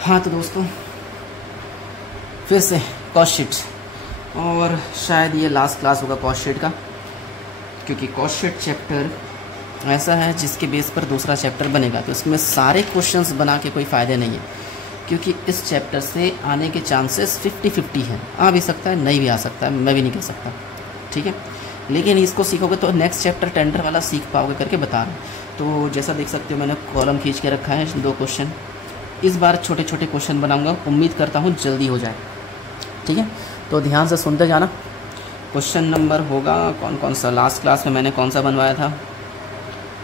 हाँ तो दोस्तों, फिर से कॉस्ट शीट, और शायद ये लास्ट क्लास होगा कॉस्ट शीट का, क्योंकि कॉस्ट शीट चैप्टर ऐसा है जिसके बेस पर दूसरा चैप्टर बनेगा। तो इसमें सारे क्वेश्चंस बना के कोई फ़ायदा नहीं है, क्योंकि इस चैप्टर से आने के चांसेस 50-50 हैं। आ भी सकता है, नहीं भी आ सकता है, मैं भी नहीं कह सकता, ठीक है। लेकिन इसको सीखोगे तो नेक्स्ट चैप्टर टेंडर वाला सीख पाओगे करके बता रहा हूँ। तो जैसा देख सकते हो मैंने कॉलम खींच के रखा है 2 क्वेश्चन। इस बार छोटे छोटे क्वेश्चन बनाऊंगा, उम्मीद करता हूँ जल्दी हो जाए, ठीक है। तो ध्यान से सुनते जाना। क्वेश्चन नंबर होगा कौन कौन सा, लास्ट क्लास में मैंने कौन सा बनवाया था,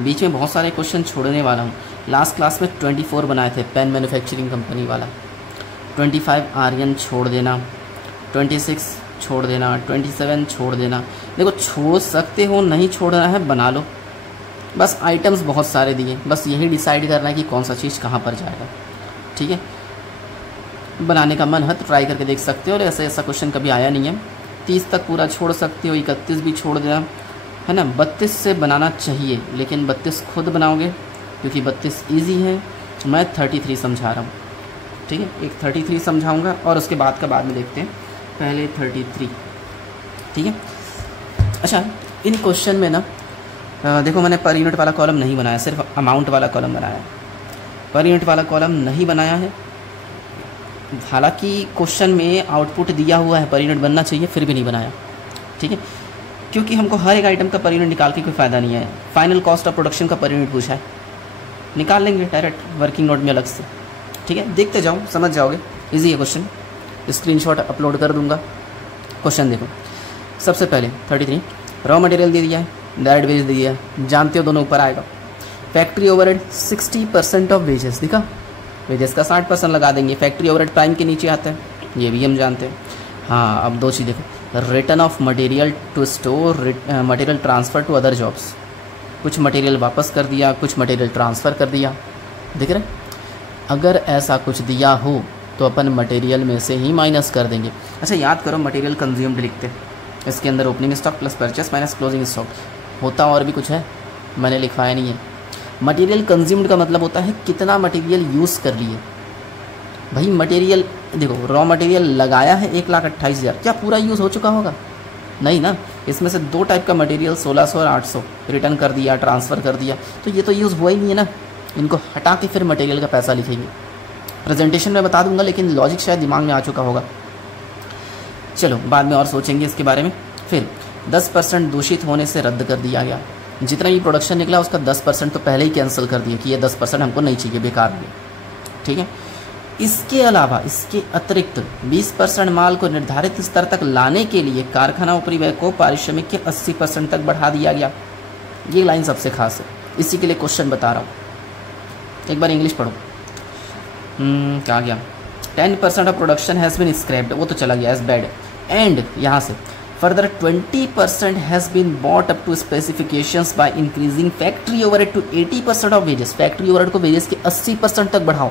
बीच में बहुत सारे क्वेश्चन छोड़ने वाला हूँ। लास्ट क्लास में 24 बनाए थे, पेन मैन्युफैक्चरिंग कंपनी वाला। 25 आर्यन छोड़ देना, 26 छोड़ देना, 27 छोड़ देना। देखो छोड़ सकते हो, नहीं छोड़ना है बना लो, बस आइटम्स बहुत सारे दिए, बस यही डिसाइड करना है कि कौन सा चीज़ कहाँ पर जाएगा, ठीक है। बनाने का मन है तो ट्राई करके देख सकते हो, और ऐसा क्वेश्चन कभी आया नहीं है। 30 तक पूरा छोड़ सकते हो, 31 भी छोड़ देना, है ना। 32 से बनाना चाहिए, लेकिन 32 खुद बनाओगे क्योंकि 32 ईजी है। मैं 33 समझा रहा हूँ, ठीक है। एक 33 समझाऊँगा और उसके बाद का बाद में देखते हैं, पहले 33, ठीक है। अच्छा, इन क्वेश्चन में ना देखो मैंने पर यूनिट वाला कॉलम नहीं बनाया, सिर्फ अमाउंट वाला कॉलम बनाया है। पर यूनिट वाला कॉलम नहीं बनाया है, हालांकि क्वेश्चन में आउटपुट दिया हुआ है पर यूनिट बनना चाहिए, फिर भी नहीं बनाया, ठीक है। क्योंकि हमको हर एक आइटम का पर यूनिट निकाल के कोई फ़ायदा नहीं है। फाइनल कॉस्ट ऑफ प्रोडक्शन का पर यूनिट पूछा है, निकाल लेंगे डायरेक्ट वर्किंग नोट में अलग से, ठीक है। देखते जाओ, समझ जाओगे, इजी है क्वेश्चन। स्क्रीनशॉट अपलोड कर दूंगा। क्वेश्चन देखो, सबसे पहले 33 रॉ मटेरियल दे दिया है, डायरेक्ट वेज दे दिया है, जानते हो दोनों ऊपर आएगा। फैक्ट्री ओवरहेड 60% ऑफ वेजेस, दिखा, वेजेस का 60% लगा देंगे। फैक्ट्री ओवरहेड प्राइम के नीचे आता है, ये भी हम जानते हैं। हाँ, अब 2 चीज़ देखो, return of material to store, material transfer to other jobs. कुछ मटेरियल वापस कर दिया, कुछ मटेरियल ट्रांसफ़र कर दिया, दिख रहे। अगर ऐसा कुछ दिया हो तो अपन मटेरियल में से ही माइनस कर देंगे। अच्छा याद करो, मटेरियल कंज्यूम्ड लिखते हैं, इसके अंदर opening stock plus purchase minus closing stock होता, और भी कुछ है मैंने लिखवाया नहीं है। मटेरियल कंज्यूम्ड का मतलब होता है कितना मटेरियल यूज़ कर लिए। भाई मटेरियल देखो, रॉ मटेरियल लगाया है 1,28,000, क्या पूरा यूज़ हो चुका होगा? नहीं ना। इसमें से 2 टाइप का मटेरियल 1600 और 800 रिटर्न कर दिया, ट्रांसफ़र कर दिया, तो ये तो यूज़ हुआ ही नहीं है ना। इनको हटा के फिर मटेरियल का पैसा लिखेंगे। प्रेजेंटेशन में बता दूंगा, लेकिन लॉजिक शायद दिमाग में आ चुका होगा। चलो बाद में और सोचेंगे इसके बारे में। फिर 10% दूषित होने से रद्द कर दिया गया। जितना भी प्रोडक्शन निकला उसका 10% तो पहले ही कैंसिल कर दिया कि ये 10% हमको नहीं चाहिए, बेकार में, ठीक है। इसके अलावा, इसके अतिरिक्त 20% माल को निर्धारित स्तर तक लाने के लिए कारखाना उपरिव्यय को पारिश्रमिक के 80% तक बढ़ा दिया गया। ये लाइन सबसे खास है, इसी के लिए क्वेश्चन बता रहा हूँ। एक बार इंग्लिश पढ़ो। कहा गया 10% of production has been scrapped, वो तो चला गया एज बैड, एंड यहाँ से further 20% has been bought up to specifications by increasing factory overhead to 80% of wages. Factory overhead को वेजेस के 80% तक बढ़ाओ।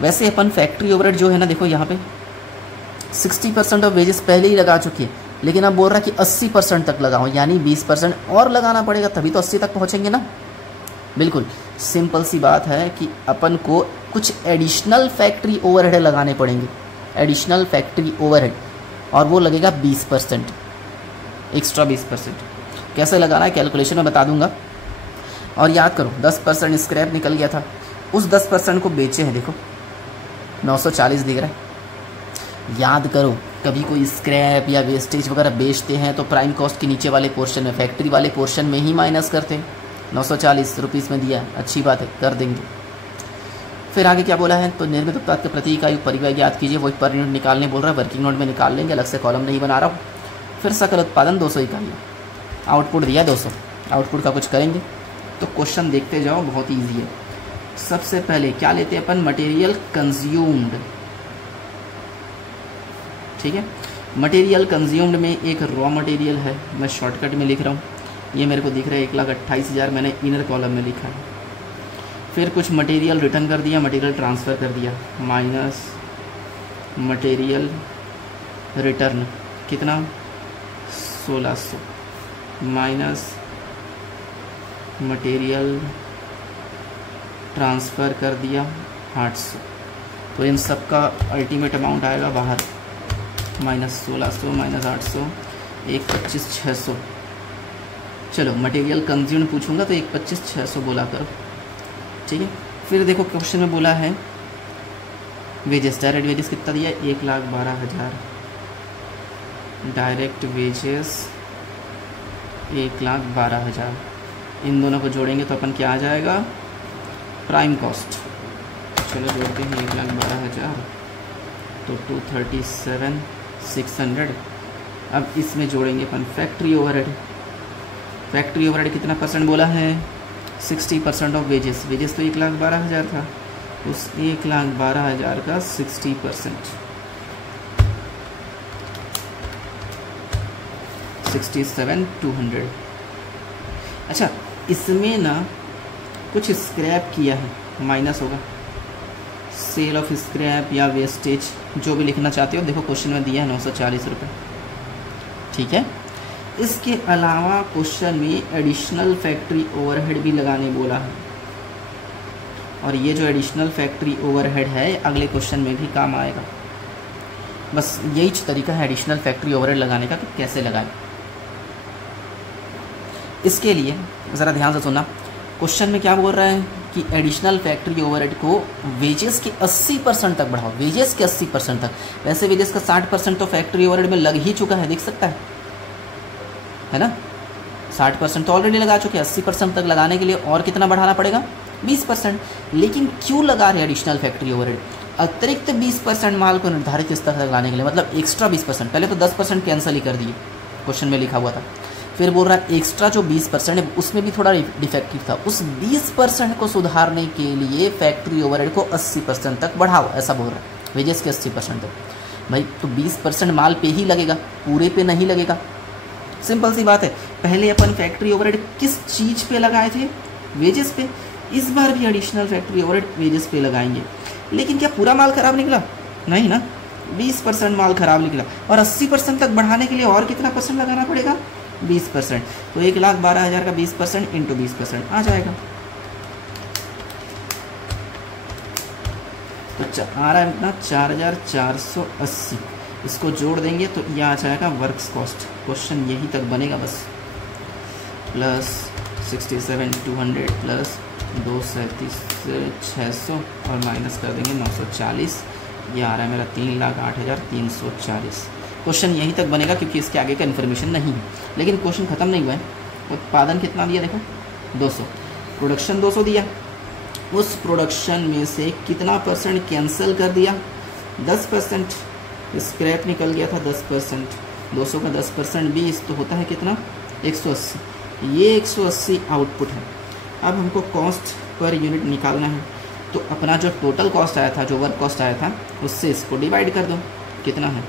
वैसे अपन फैक्ट्री ओवरहेड जो है ना, देखो यहाँ पे 60% ऑफ वेजेस पहले ही लगा चुकी है, लेकिन अब बोल रहा है कि 80% तक लगाओ, यानी 20% और लगाना पड़ेगा, तभी तो 80 तक पहुँचेंगे ना। बिल्कुल सिंपल सी बात है कि अपन को कुछ एडिशनल फैक्ट्री ओवरहेड लगाने पड़ेंगे, एडिशनल फैक्ट्री ओवरहेड, और वो लगेगा 20%, एक्स्ट्रा 20%। कैसे लगाना है कैलकुलेशन में बता दूंगा। और याद करो 10% स्क्रैप निकल गया था, उस 10% को बेचे हैं, देखो 940 दिख रहा है। याद करो, कभी कोई स्क्रैप या वेस्टेज वगैरह बेचते हैं तो प्राइम कॉस्ट के नीचे वाले पोर्शन में, फैक्ट्री वाले पोर्शन में ही माइनस करते हैं। 940 रुपीज़ में दिया, अच्छी बात है, कर देंगे। फिर आगे क्या बोला है, तो निर्मित उत्पाद के प्रति इकाई परिव्यय याद कीजिए, वही पर यूनिट निकालने बोल रहा है, वर्किंग नोट में निकाल लेंगे, अलग से कॉलम नहीं बना रहा हूँ। फिर सकल उत्पादन 200 इकाई, आउटपुट दिया 200, आउटपुट का कुछ करेंगे। तो क्वेश्चन देखते जाओ, बहुत ईजी है। सबसे पहले क्या लेते हैं अपन, मटेरियल कंज्यूम्ड, ठीक है। मटेरियल कंज्यूम्ड में एक रॉ मटेरियल है, मैं शॉर्टकट में लिख रहा हूँ, ये मेरे को दिख रहा है 1,28,000, मैंने इनर कॉलम में लिखा है। फिर कुछ मटेरियल रिटर्न कर दिया, मटेरियल ट्रांसफ़र कर दिया, माइनस मटेरियल रिटर्न कितना 1600, माइनस मटेरियल ट्रांसफ़र कर दिया 800, तो इन सब का अल्टीमेट अमाउंट आएगा बाहर, -1600 -800 125,600। चलो मटेरियल कंज्यूम पूछूंगा तो 125,600 बोला करो, ठीक है। फिर देखो क्वेश्चन में बोला है वेजेस, डायरेक्ट वेजेस कितना दिया है, 1,12,000। डायरेक्ट वेजेस 1,12,000, इन दोनों को जोड़ेंगे तो अपन क्या आ जाएगा, प्राइम कॉस्ट। चलो जोड़ते हैं 1,12,000 तो 237,600। अब इसमें जोड़ेंगे अपन फैक्ट्री ओवरहेड। फैक्ट्री ओवरहेड कितना परसेंट बोला है, 60% ऑफ वेजेस। वेजेस तो 1,12,000 था, उस 1,12,000 का 60%, 67,200। अच्छा इसमें ना कुछ स्क्रैप किया है, माइनस होगा, सेल ऑफ स्क्रैप या वेस्टेज जो भी लिखना चाहते हो। देखो क्वेश्चन में दिया है 940 रुपये, ठीक है। इसके अलावा क्वेश्चन में एडिशनल फैक्ट्री ओवरहेड भी लगाने बोला है, और ये जो एडिशनल फैक्ट्री ओवरहेड है अगले क्वेश्चन में भी काम आएगा। बस यही तरीका है एडिशनल फैक्ट्री ओवरहेड लगाने का कि कैसे लगाएं। इसके लिए ज़रा ध्यान से सुनना, क्वेश्चन में क्या बोल रहा है कि एडिशनल फैक्ट्री ओवरहेड को वेजेस के 80% तक बढ़ाओ, वेजेस के 80% तक। वैसे वेजेस का 60% तो फैक्ट्री ओवरहेड में लग ही चुका है, देख सकता है ना, 60% तो ऑलरेडी लगा चुके हैं। 80% तक लगाने के लिए और कितना बढ़ाना पड़ेगा, 20%। लेकिन क्यों लगा रहे एडिशनल फैक्ट्री ओवरहेड, अतिरिक्त 20% माल को निर्धारित स्तर तक लाने के लिए, मतलब एक्स्ट्रा 20%। पहले तो 10% कैंसिल ही कर दिए, क्वेश्चन में लिखा हुआ था। फिर बोल रहा है एक्स्ट्रा जो 20% है उसमें भी थोड़ा डिफेक्टिव था, उस 20% को सुधारने के लिए फैक्ट्री ओवरहेड को 80% तक बढ़ाओ, ऐसा बोल रहा है, वेजेस के 80% तक। भाई तो 20% माल पे ही लगेगा, पूरे पे नहीं लगेगा, सिंपल सी बात है। पहले अपन फैक्ट्री ओवरहेड किस चीज़ पे लगाए थे, वेजेस पे। इस बार भी एडिशनल फैक्ट्री ओवरहेड वेजेस पे लगाएंगे। लेकिन क्या पूरा माल खराब निकला, नहीं ना, 20% माल खराब निकला, और 80% तक बढ़ाने के लिए और कितना परसेंट लगाना पड़ेगा, 20%। तो 1,12,000 का 20% इंटू 20% आ जाएगा, तो आ रहा है इतना 4,480। इसको जोड़ देंगे तो यह आ जाएगा वर्क्स कॉस्ट। क्वेश्चन यही तक बनेगा बस, प्लस 67,200 प्लस 237,600 और माइनस कर देंगे 940। ये आ रहा है मेरा 3,08,340। क्वेश्चन यहीं तक बनेगा क्योंकि इसके आगे का इन्फॉर्मेशन नहीं है। लेकिन क्वेश्चन ख़त्म नहीं हुआ है। उत्पादन कितना दिया, देखो 200, प्रोडक्शन 200 दिया, उस प्रोडक्शन में से कितना परसेंट कैंसिल कर दिया, 10%। स्क्रैप निकल गया था 10%, 200 का 10% 20 तो होता है कितना, 180। ये 180 आउटपुट है। अब हमको कॉस्ट पर यूनिट निकालना है, तो अपना जो टोटल कॉस्ट आया था, जो वर्क कॉस्ट आया था, उससे इसको डिवाइड कर दो, कितना है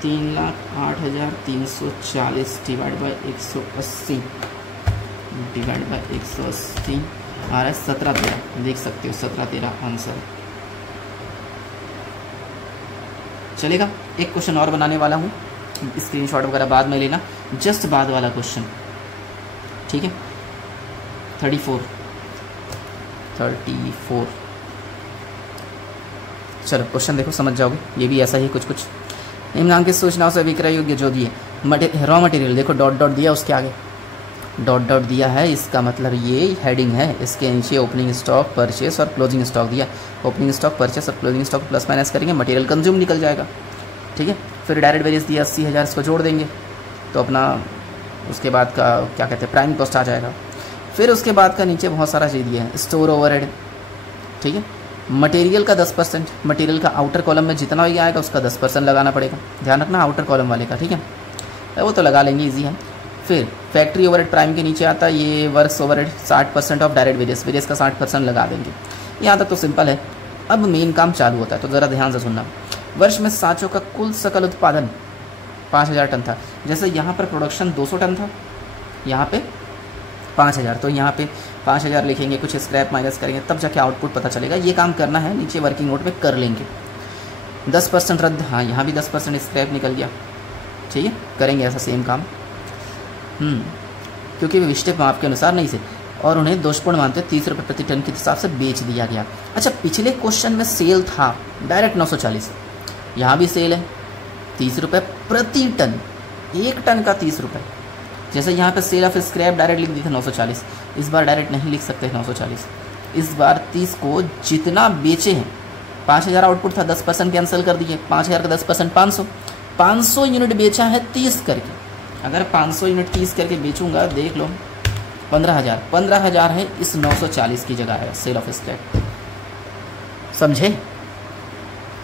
3,08,340 डिवाइड बाई 180 डिवाइड बाई 180 आ रहा है 17,13। देख सकते हो 17,13 आंसर चलेगा। एक क्वेश्चन और बनाने वाला हूँ, स्क्रीनशॉट वगैरह बाद में लेना, जस्ट बाद वाला क्वेश्चन, ठीक है। 34 चलो क्वेश्चन देखो, समझ जाओगे, ये भी ऐसा ही कुछ निम्नांकित सूचनाओं से विक्रय योग्य जो दिए रॉ मटेरियल, देखो डॉट डॉट दिया, उसके आगे डॉट डॉट दिया है, इसका मतलब ये हेडिंग है। इसके नीचे ओपनिंग स्टॉक, परचेस और क्लोजिंग स्टॉक दिया। ओपनिंग स्टॉक, परचेस और क्लोजिंग स्टॉक प्लस माइनस करेंगे, मटेरियल कंज्यूम निकल जाएगा, ठीक है। फिर डायरेक्ट वेजेस दिया 80,000, इसको जोड़ देंगे तो अपना उसके बाद का क्या कहते हैं, प्राइम कॉस्ट आ जाएगा। फिर उसके बाद का नीचे बहुत सारा चीज़ दिया है, स्टोर ओवरहेड, ठीक है। मटेरियल का 10%, मटेरियल का आउटर कॉलम में जितना भी आएगा उसका 10% लगाना पड़ेगा, ध्यान रखना आउटर कॉलम वाले का, ठीक है, वो तो लगा लेंगे, ईजी है। फिर फैक्ट्री ओवरहेड प्राइम के नीचे आता है, ये works overhead 60% of direct wages, wages का 60% लगा देंगे। यहाँ तक तो सिंपल है। अब मेन काम चालू होता है, तो ज़रा ध्यान से सुनना। वर्ष में साँचों का कुल सकल उत्पादन 5,000 टन था। जैसे यहाँ पर प्रोडक्शन 200 टन था, यहाँ पे 5,000, तो यहाँ पे 5,000 लिखेंगे, कुछ स्क्रैप माइनस करेंगे, तब जाके आउटपुट पता चलेगा। ये काम करना है, नीचे वर्किंग नोट में कर लेंगे। 10% रद्द, हाँ यहाँ भी 10% स्क्रैप निकल गया, ठीक है, करेंगे ऐसा सेम काम। क्योंकि विशिष्ट माप के अनुसार नहीं से और उन्हें दोषपूर्ण मानते 30 रुपये प्रति टन के हिसाब से बेच दिया गया। अच्छा, पिछले क्वेश्चन में सेल था डायरेक्ट 940, यहाँ भी सेल है 30 रुपये प्रति टन, 1 टन का 30 रुपये। जैसे यहाँ पे सेल ऑफ स्क्रैप डायरेक्ट लिख दिया था 940, इस बार डायरेक्ट नहीं लिख सकते 940, इस बार 30 को जितना बेचे हैं, 5000 आउटपुट था, 10% कैंसिल कर दिए, 5000 का 10% 500 यूनिट बेचा है 30 करके। अगर 500 यूनिट 30 करके बेचूंगा, देख लो 15,000 है, इस 940 की जगह है सेल ऑफ स्क्रैप। समझे?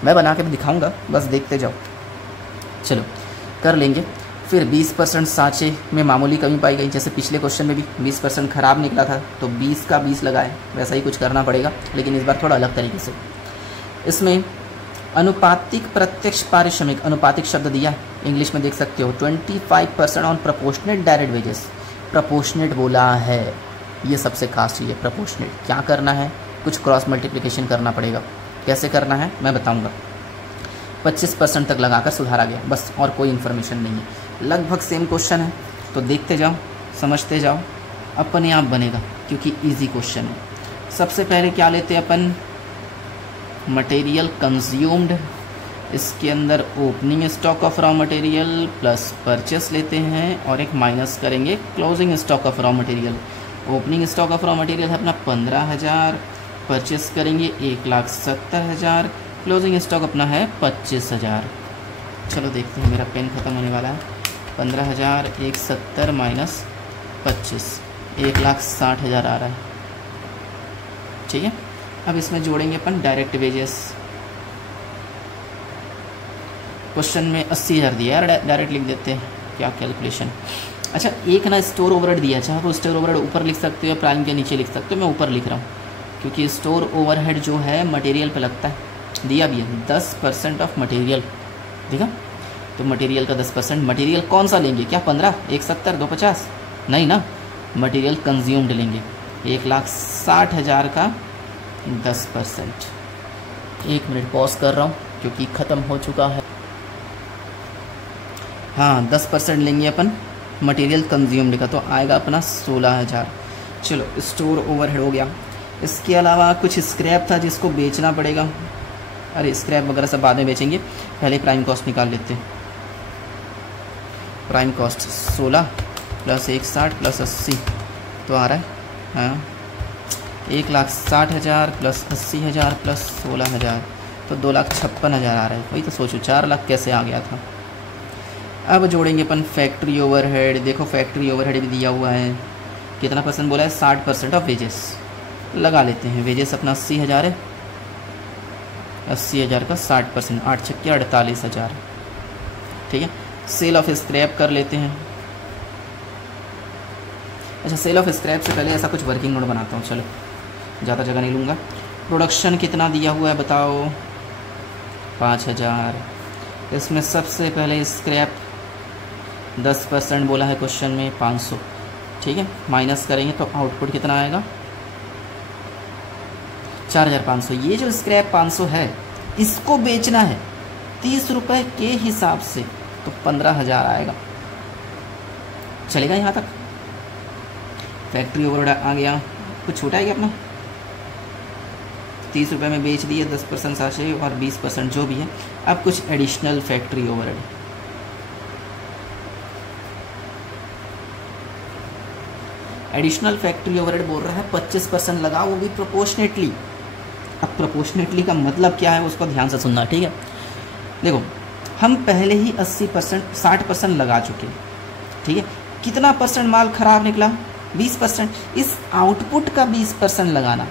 मैं बना के भी दिखाऊंगा, बस देखते जाओ। चलो कर लेंगे। फिर 20% सांचे में मामूली कमी पाई गई, जैसे पिछले क्वेश्चन में भी 20% खराब निकला था तो 20 का 20 लगाए, वैसा ही कुछ करना पड़ेगा, लेकिन इस बार थोड़ा अलग तरीके से। इसमें अनुपातिक प्रत्यक्ष पारिश्रमिक, अनुपातिक शब्द दिया, इंग्लिश में देख सकते हो 25% on proportionate direct wages. Proportionate बोला है, ये सबसे खास चीज़ है प्रोपोर्शनेट। क्या करना है, कुछ क्रॉस मल्टीप्लिकेशन करना पड़ेगा, कैसे करना है मैं बताऊंगा। 25% तक लगाकर सुधारा गया, बस और कोई इन्फॉर्मेशन नहीं है। लगभग सेम क्वेश्चन है, तो देखते जाओ, समझते जाओ, अपने आप बनेगा क्योंकि इजी क्वेश्चन है। सबसे पहले क्या लेते हैं अपन, मटेरियल कंज्यूम्ड, इसके अंदर opening stock of raw material plus purchase लेते हैं और एक माइनस करेंगे closing stock of raw material. Opening stock of raw material है अपना 15,000, परचेस करेंगे 1,70,000, क्लोजिंग स्टॉक अपना है 25,000। चलो देखते हैं, मेरा पेन ख़त्म होने वाला है। 15,000 170 माइनस 25, 1,60,000 आ रहा है। ठीक है, अब इसमें जोड़ेंगे अपन डायरेक्ट वेजेस। क्वेश्चन में 80,000 दिया है, डायरेक्ट लिख देते हैं, क्या कैलकुलेशन। अच्छा, एक ना स्टोर ओवरहेड दिया, चाहे तो स्टोर ओवरहेड ऊपर लिख सकते हो, प्राइम के नीचे लिख सकते हो, मैं ऊपर लिख रहा हूँ क्योंकि स्टोर ओवरहेड जो है मटेरियल पे लगता है, दिया भी है 10% ऑफ मटेरियल, ठीक है। तो मटेरियल का 10%, मटेरियल कौन सा लेंगे, क्या 15, 170, 250, नहीं ना, मटेरियल कंज्यूम्ड लेंगे, 1,60,000 का 10%। 1 मिनट पॉज कर रहा हूँ क्योंकि ख़त्म हो चुका है। हाँ, 10% लेंगे अपन मटेरियल कंज्यूम्ड का, तो आएगा अपना 16,000। चलो स्टोर ओवरहेड हो गया। इसके अलावा कुछ स्क्रैप था जिसको बेचना पड़ेगा, अरे स्क्रैप वगैरह सब बाद में बेचेंगे, पहले प्राइम कॉस्ट निकाल लेते हैं। प्राइम कॉस्ट 16 प्लस 160 प्लस 80 तो आ रहा है, हाँ 1,60,000 प्लस 80,000 प्लस 16,000 तो 2,56,000 आ रहा है। वही तो सोचो 4 लाख कैसे आ गया था। अब जोड़ेंगे अपन फैक्ट्री ओवरहेड। देखो फैक्ट्री ओवरहेड भी दिया हुआ है, कितना परसेंट बोला है, 60% ऑफ वेजेस लगा लेते हैं। वेजेस अपना 80,000 है, 80,000 का 60%, 8 छक्के 48,000। ठीक है, सेल ऑफ स्क्रैप कर लेते हैं। अच्छा, सेल ऑफ स्क्रैप से पहले ऐसा कुछ वर्किंग नोट बनाता हूँ, चलो ज़्यादा जगह नहीं लूँगा। प्रोडक्शन कितना दिया हुआ है बताओ, 5,000। इसमें सबसे पहले स्क्रैप 10% बोला है क्वेश्चन में, 500। ठीक है, माइनस करेंगे तो आउटपुट कितना आएगा, 4,500। ये जो स्क्रैप 500 है इसको बेचना है 30 रुपये के हिसाब से, तो 15,000 आएगा। चलेगा यहाँ तक। फैक्ट्री ओवरहेड आ गया, कुछ छूटा है क्या अपना, 30 रुपये में बेच दिए, 10% साशे और 20% जो भी है। अब कुछ additional factory overhead, additional factory overhead बोल रहा है 25% लगा, वो भी प्रोपोर्शनेटली। अब प्रोपोर्शनेटली का मतलब क्या है उसको ध्यान से सुनना, ठीक है। देखो हम पहले ही 80% 60% लगा चुके, ठीक है। कितना परसेंट माल खराब निकला, 20%। इस आउटपुट का 20% लगाना,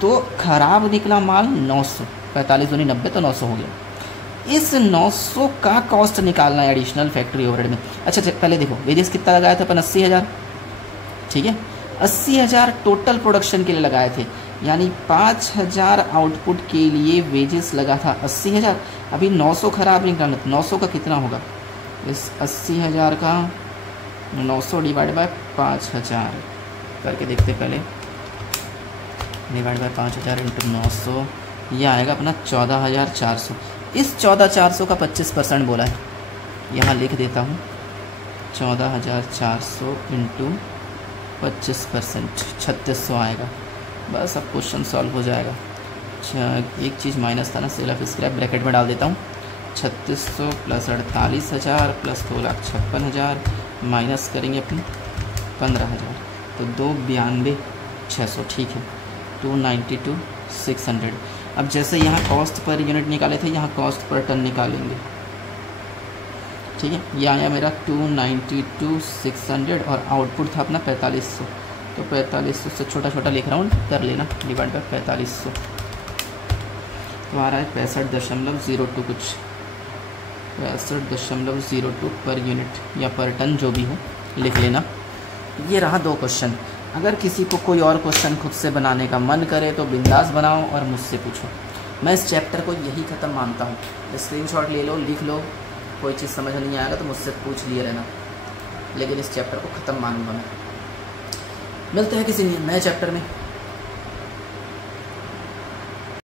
तो खराब निकला माल 900, 45 दूनी 90 तो 900 हो गया। इस 900 का कॉस्ट निकालना है एडिशनल फैक्ट्री ओवरहेड में। अच्छा पहले देखो वेजेस कितना लगाया था अपन, 80,000, ठीक है। 80,000 टोटल प्रोडक्शन के लिए लगाए थे, यानी 5,000 आउटपुट के लिए वेजेस लगा था 80,000। अभी 900 खराब निकालना, 900 का कितना होगा, इस 80,000 का 900 डिवाइड बाय 5,000 करके देखते पहले, डिवाइड बाय 5,000 इंटू 900, ये आएगा अपना 14,400। इस 14,400 का 25% बोला है, यहाँ लिख देता हूँ 14,400 इंटू 25%, 3600 आएगा। बस अब क्वेश्चन सॉल्व हो जाएगा। अच्छा, एक चीज़ माइनस था ना, सेल ऑफ स्क्रैप ब्रैकेट में डाल देता हूँ। 3600 प्लस 48,000 प्लस 2,56,000 माइनस करेंगे अपन 15,000, तो 292,600, ठीक है। 292,600। अब जैसे यहाँ कॉस्ट पर यूनिट निकाले थे, यहाँ कॉस्ट पर टन निकालेंगे, ठीक है। ये आया मेरा 292,600 और आउटपुट था अपना 4500, तो 4500 से छोटा छोटा लिख रहा हूँ, कर लेना, डिवाइड बाय 4500, तो आ रहा है 65.02 कुछ, 65.02 पर यूनिट या पर टन, जो भी हो लिख लेना। ये रहा 2 क्वेश्चन। अगर किसी को कोई और क्वेश्चन खुद से बनाने का मन करे तो बिंदास बनाओ और मुझसे पूछो। मैं इस चैप्टर को यही ख़त्म मानता हूँ। स्क्रीनशॉट ले लो, लिख लो, कोई चीज़ समझ नहीं आएगा तो मुझसे पूछ लिए रहना, लेकिन इस चैप्टर को ख़त्म मानूंगा मैं। मिलते हैं किसी नए चैप्टर में।